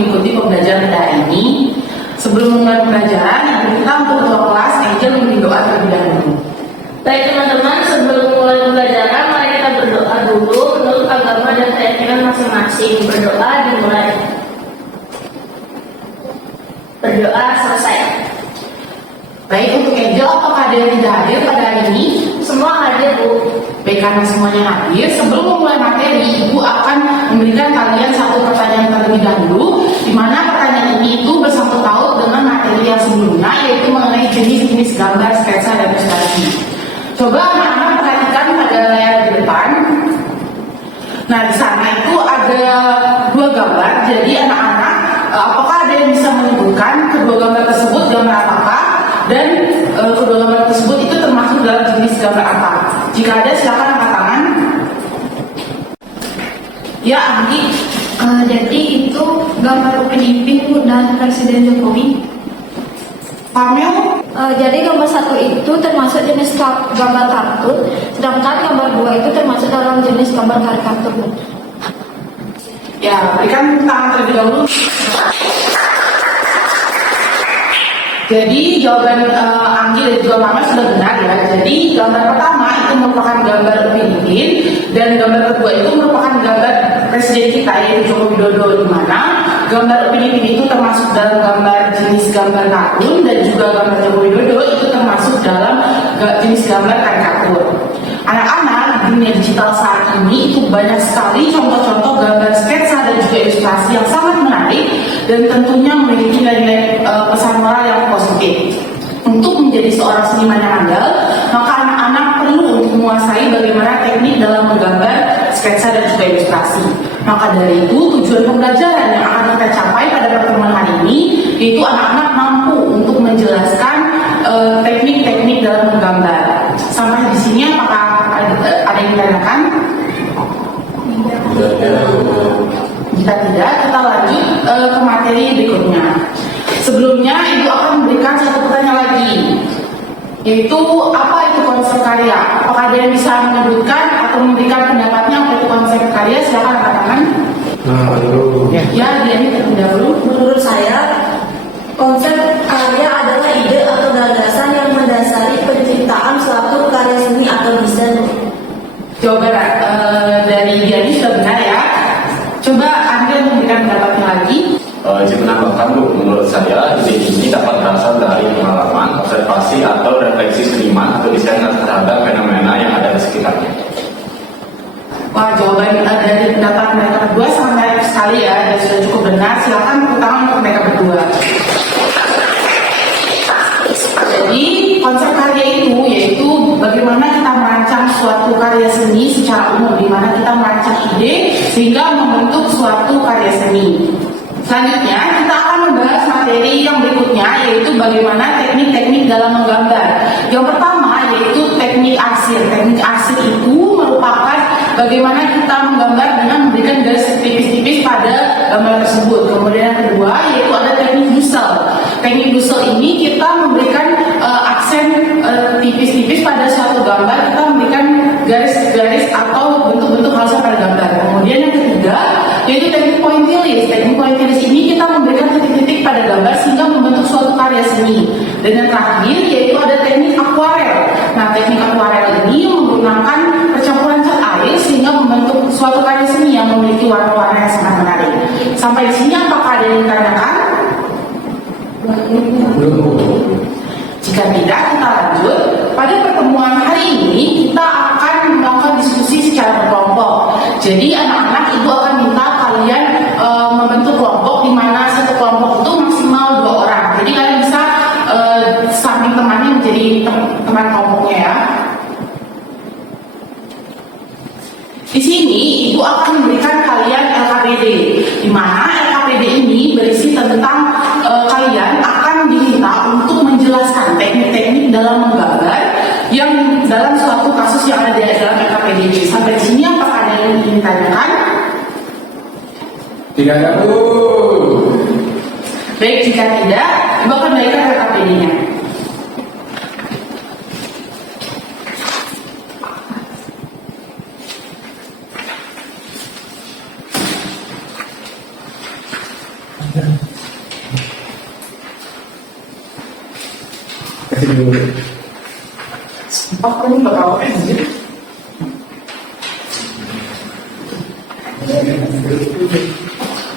mengikuti pembelajaran pada hari ini. Sebelum mulai pembelajaran, kita untuk ketua kelas Angel memberi doa terlebih dahulu. Baik teman-teman, sebelum mulai pembelajaran, mari kita berdoa dulu menurut agama dan keyakinan masing-masing. Berdoa dimulai. Berdoa selesai. Baik, untuk Angel, apakah ada yang tidak hadir pada hari ini? Semua hadir, Bu. Baik, karena semuanya hadir, sebelum memulai materi, Ibu akan memberikan kalian satu pertanyaan terlebih dahulu, di mana pertanyaan ini itu bersangkut paut dengan materi yang sebelumnya, yaitu mengenai jenis-jenis gambar, sketsa, dan ilustrasi. Coba anak-anak perhatikan pada layar di depan. Nah, di sana itu ada dua gambar. Jadi anak-anak, apakah ada yang bisa menyebutkan kedua gambar tersebut gambar apakah? Dan kedua gambar tersebut itu termasuk dalam jenis gambar apa? Jika ada, silakan angkat tangan. Ya, Anggi. Jadi itu gambar Upin Ipin dan Presiden Jokowi. Pamel. Jadi gambar satu itu termasuk jenis gambar kartun, sedangkan gambar dua itu termasuk dalam jenis gambar karikatur. Ya, berikan tangan terlebih dahulu. Jadi jawaban Anggi dan juga Mama sudah benar ya. Jadi gambar pertama itu merupakan gambar Upin Ipin dan gambar kedua itu merupakan gambar Presiden kita yaitu Joko Widodo, di mana gambar Upin Ipin itu termasuk dalam gambar jenis gambar kartun dan juga gambar Joko Widodo itu termasuk dalam jenis gambar karikatur. Anak-anak, dunia digital saat ini itu banyak sekali contoh-contoh gambar sketsa dan juga ilustrasi yang sangat menarik dan tentunya memiliki nilai-nilai pesan moral yang positif. Untuk menjadi seorang seniman yang andal, maka anak-anak perlu untuk menguasai bagaimana teknik dalam menggambar sketsa dan juga ilustrasi. Maka dari itu, tujuan pembelajaran yang akan kita capai pada pertemuan hari ini yaitu anak-anak mampu untuk menjelaskan teknik-teknik dalam menggambar. Sampai di sini apakah ada yang ditanyakan? Jika tidak, kita lanjut ke materi berikutnya. Sebelumnya, Ibu akan memberikan satu pertanyaan lagi, yaitu apa itu konsep karya? Apakah ada yang bisa menyebutkan atau memberikan pendapatnya apa itu konsep karya? Silakan angkat tangan. Ya, dia ini terlebih dahulu. Menurut saya, konsep karya adalah ide atau gagasan yang mendasari penciptaan suatu karya seni atau desain. Jawaban dari Diani sudah benar ya. Coba Anda memberikan pendapatnya lagi. Izin menambahkan, Bu, menurut saya ide ini dapat berasal dari pengalaman, observasi atau refleksi seniman atau desainer terhadap fenomena yang ada di sekitarnya. Wah, jawaban dari pendapat mereka berdua sangat menarik sekali ya dan sudah cukup benar. Silakan tepuk tangan untuk mereka berdua. Jadi konsep karya itu yaitu bagaimana kita merancang suatu karya seni secara umum, di mana kita merancang ide sehingga membentuk suatu karya seni. Selanjutnya kita akan membahas materi yang berikutnya yaitu bagaimana teknik-teknik dalam menggambar. Yang pertama yaitu teknik arsir. Teknik arsir itu merupakan bagaimana kita menggambar dengan memberikan garis tipis-tipis pada gambar tersebut. Kemudian yang kedua yaitu ada teknik busel. Teknik busel ini kita memberikan aksen tipis-tipis pada suatu gambar, kita memberikan garis-garis atau bentuk-bentuk halus pada gambar. Kemudian yang ketiga yaitu teknik pointillis. Teknik pointillis ini kita memberikan titik-titik pada gambar sehingga membentuk suatu karya seni. Dan yang terakhir yaitu ada teknik akuarel. Nah, teknik akuarel ini menggunakan percampuran cat air sehingga membentuk suatu karya seni yang memiliki warna-warna yang sangat menarik. Sampai di sini apakah ada yang ditanyakan? Jika tidak, kita lanjut. Pada pertemuan hari ini kita akan melakukan diskusi secara berkelompok. Jadi anak-anak, Ibu akan minta kalian membentuk kelompok di mana satu kelompok itu maksimal 2 orang. Jadi kalian bisa samping temannya menjadi teman kelompoknya ya. Di sini Ibu akan memberikan kalian LKPD, di mana LKPD ini berisi tentang kalian akan diminta untuk menjelaskan teknik-teknik dalam menggambar yang dalam suatu kasus yang ada di dalam LKPD. Sampai di sini apakah ada yang ingin ditanyakan? Tidak ada, Bu. Baik, jika tidak, Ibu akan berikan LKPD-nya. Aku ini bakal apa sih?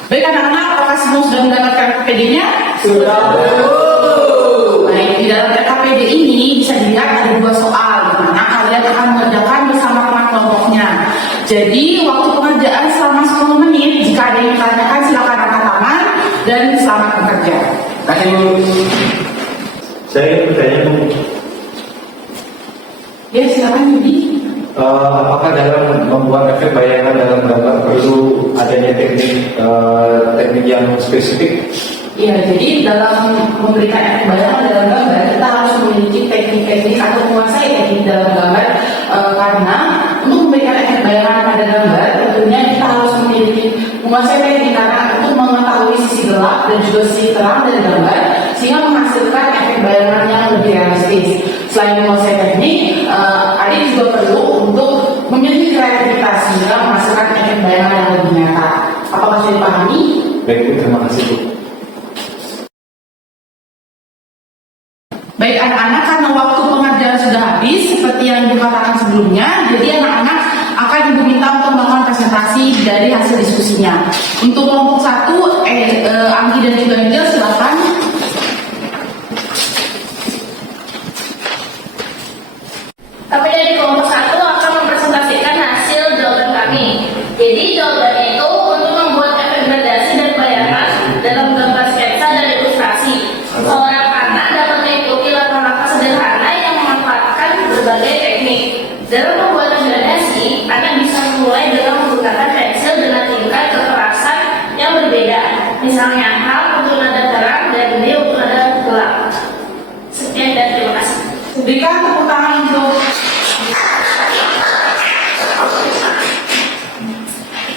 Baik anak-anak, apakah semua sudah mendapatkan KPD-nya? Sudah. Baik, di dalam KPD ini bisa dilihat ada 2 soal, di mana kalian akan mengerjakan bersama teman kelompoknya. Jadi, waktu pengerjaan selama 10 menit, jika ada yang ditanyakan silakan angkat tangan dan selamat bekerja. Kasih Bu. Saya ingin bertanya Bu, Ya, silakan Yudi. apakah dalam membuat efek bayangan dalam gambar perlu adanya teknik yang spesifik? Ya, jadi dalam memberikan efek bayangan dalam gambar, kita harus memiliki teknik-teknik atau menguasai teknik dalam gambar karena untuk memberikan efek bayangan pada gambar, tentunya kita harus memiliki menguasai teknik karena untuk mengetahui sisi gelap dan juga sisi terang dari gambar sehingga menghasilkan efek bayangan yang lebih realistis. Selain menguasai teknik, adik juga perlu untuk memiliki kreativitas sehingga menghasilkan efek bayangan yang lebih nyata. Apakah sudah dipahami? Baik Bu, terima kasih Bu. Baik anak-anak, karena waktu pengerjaan sudah habis seperti yang dikatakan sebelumnya, jadi anak-anak akan ibu minta untuk melakukan presentasi dari hasil diskusinya. Untuk kelompok 1, Anggi dan juga Angel silakan. Kami dari kelompok 1 akan mempresentasikan hasil jawaban kami. Jadi jawabannya itu untuk membuat efek gradasi dan bayangan dalam gambar sketsa dan ilustrasi. Seorang anak dapat mengikuti langkah-langkah sederhana yang memanfaatkan berbagai teknik. Dalam membuat gradasi, anak bisa memulai dengan menggunakan pensil dengan tingkat kekerasan yang berbeda. Misalnya H untuk nada terang dan D untuk nada gelap. Sekian dan terima kasih. Berikan tepuk tangan untuk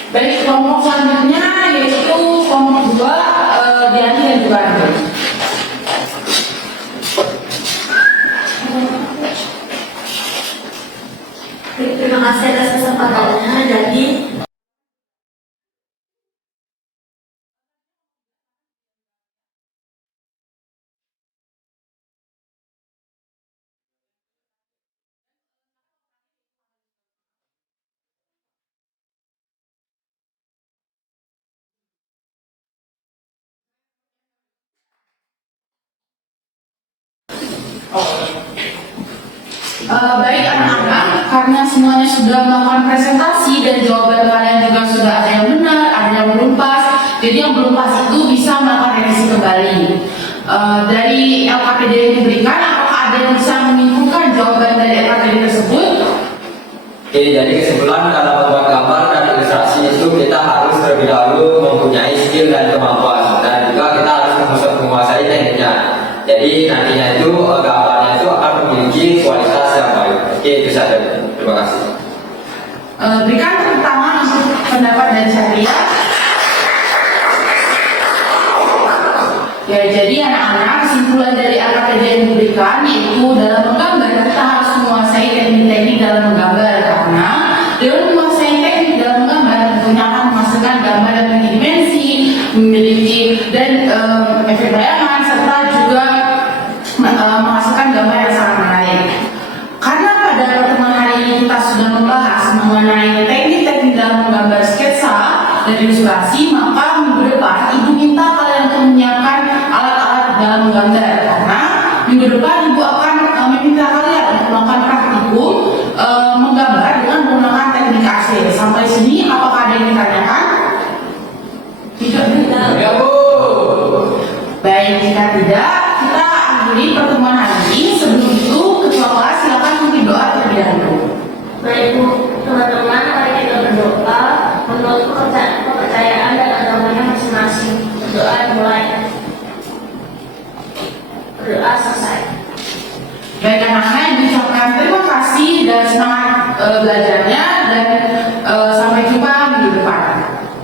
baik kelompok selanjutnya yaitu kelompok 2, Diani dan juga Angel. Terima kasih atas kesempatannya. Jadi Baik anak-anak, karena semuanya sudah melakukan presentasi dan jawaban kalian juga sudah ada yang benar, ada yang belum pas. Jadi yang belum pas itu bisa melakukan revisi kembali. Dari LKPD yang diberikan, apakah ada yang bisa menyimpulkan jawaban dari LKPD tersebut? Oke, jadi kesimpulan dalam membuat gambar dan ilustrasi itu kita harus terlebih dahulu mempunyai skill dan kemampuan dan juga kita harus menguasai tekniknya. Jadi nantinya itu gambarnya itu akan memiliki kualitas yang baik. Oke, itu saja. Terima kasih. Berikan tepuk tangan untuk pendapat dari Satria. Ya, jadi anak-anak kesimpulan dari LKPD yang diberikan yaitu dalam menggambar kita harus menguasai teknik-teknik dalam menggambar karena dengan menguasai teknik dalam menggambar tentunya akan menghasilkan gambar yang memiliki dimensi, memiliki dan efek bayangan serta juga menghasilkan gambar yang sangat menarik. Karena pada pertemuan hari ini kita sudah membahas mengenai teknik-teknik dalam menggambar sketsa dan ilustrasi, maka minggu depan ibu minta kalian untuk menyiapkan alat-alat dalam menggambar karena minggu depan ibu akan meminta kalian untuk melakukan praktikum menggambar dengan menggunakan teknik AC. Sampai sini apakah ada yang ditanyakan? Tidak. Ya, Bu. Baik, jika tidak, kita akhiri pertemuan hari ini. Sebelum itu, ketua kelas silakan memimpin doa terlebih dahulu. Baik Bu, teman-teman, mari kita berdoa menurut kepercayaan dan agamanya masing-masing. Berdoa mulai. Berdoa selesai. Baik anak-anak, diucapkan terima kasih dan semangat belajarnya dan sampai jumpa minggu depan.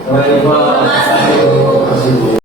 Waalaikumsalam.